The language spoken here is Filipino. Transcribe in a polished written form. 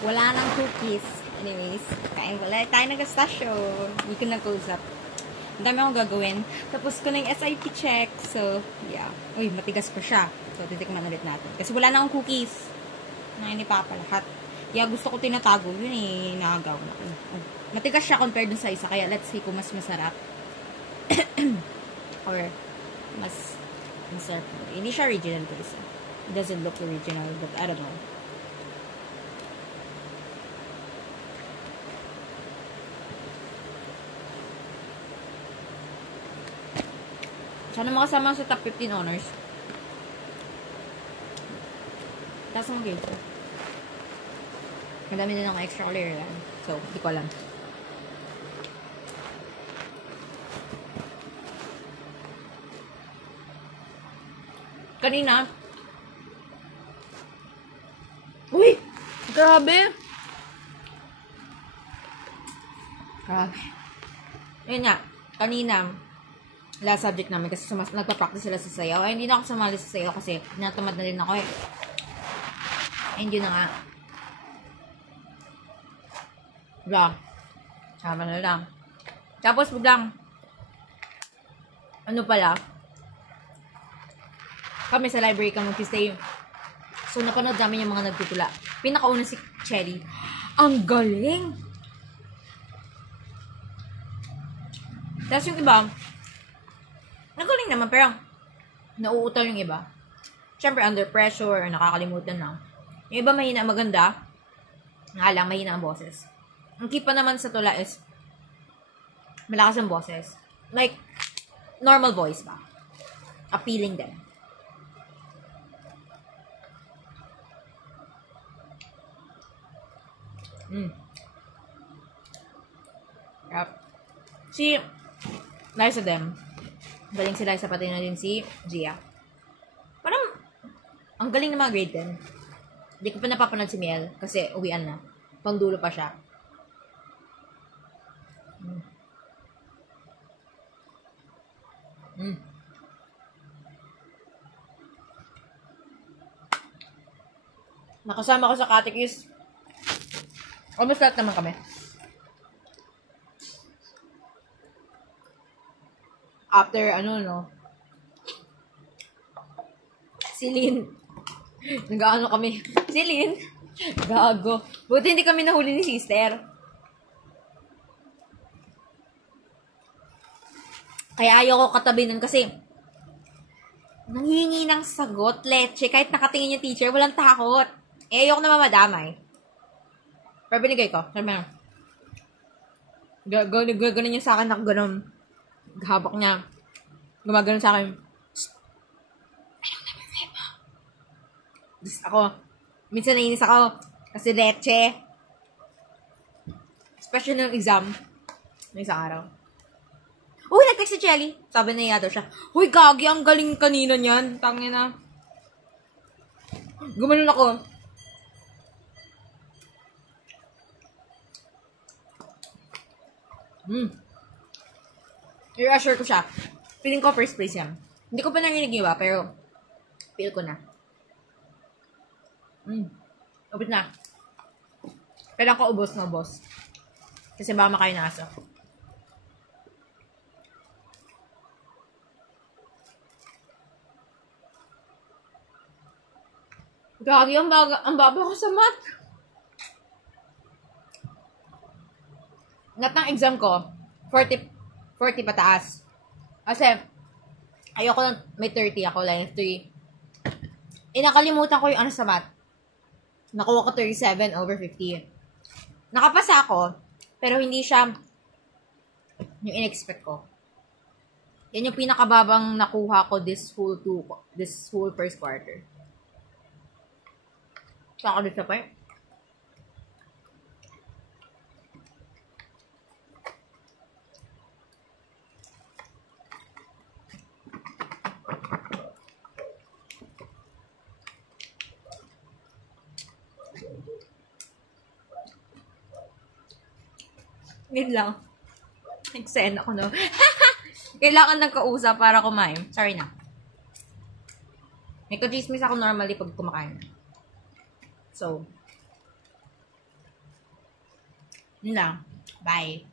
Wala nang cookies. Anyways, kain wala tayo nag-stasyo. Hindi ko nag-usap. Ang dami akong gagawin. Tapos ko na yung SIP check. So, yeah. Uy, matigas pa siya. So, titikman ulit natin. Kasi wala na akong cookies. Na ni Papa lahat. Yeah, gusto ko tinatago. Yun eh, nakagaw na. Matigas siya compared dun sa isa. Kaya let's see kung mas masarap. Or, mas masarap. Hindi siya original to isa. It doesn't look original, but I don't know. Sana makasama sa top 15 honors. Tapos mga grade ko. Madami din ako extra layer yan. So, hindi ko alam. Kanina. Uy! Grabe! Grabe. Yun nga. Kanina, last subject namin kasi nagpa-practice sila sa sayaw. Ay, hindi na ako sumali sa sayaw kasi natamad na rin ako eh. And yun na nga. Diba? Sama na lang. Tapos biglang, ano pala, kami sa library kami mag-stay. So, napanood namin yung mga nagtutula. Pinakauna si Cherry. Ang galing! Tapos yung iba, nagaling naman, pero nauutal yung iba. Siyempre, under pressure, or nakakalimutan lang. Yung iba mahina maganda, nga lang, mahina ang boses. Ang key pa naman sa tula is, malakas ang boses. Like, normal voice ba? Appealing din. Yep. Si Liza dem. Galing si Liza, pati na din si Gia. Parang, ang galing ng mga grade 10. Hindi ko pa napapanood si Miel kasi uwian na. Pangdulo pa siya. Nakasama ko sa Catequist. Almost lahat naman kami. After, si Lynn. Nag-ano kami. Si Lynn. Gago. Buti hindi kami nahuli ni sister. Kaya ayoko katabi nun kasi nanghihingi ng sagot, leche. Kahit nakatingin yung teacher, walang takot. Eh, ayoko na mamadamay. Pero binigay ko. Sabi na, gano'n niya sa akin, nakaganon. Habak niya. Gumaganon sa akin. Anong number 5 mo? Tapos ako, minsan nainis ako. Kasi leche. Especially nung exam. Nung isang araw. Uy, nag-text si Chelly. Sabi na yata siya, huy, gagi, ang galing kanina niyan. Tangin na. Gumanon ako. I-assure ko siya. Feeling ko first place yan. Hindi ko pa narinig iba, pero feel ko na. Upit na. Kailan ko ubos na ubos. Kasi baka makain na aso. Gagi, ang baba ko sa math. Ng exam ko, 40 pataas. Kasi, ayoko lang, may 30 ako, line 3. Nakalimutan ko yung sa math. Nakuha ko 37 over 50. Nakapasa ako, pero hindi siya yung in-expect ko. Yan yung pinakababang nakuha ko this whole first quarter. Saka dito pa eh. Ngayon lang. Eksena ko, no? Kailangan ng kausap para kumain. Sorry na. May kachismis ako normally pag kumakain. So, Yun lang. Bye.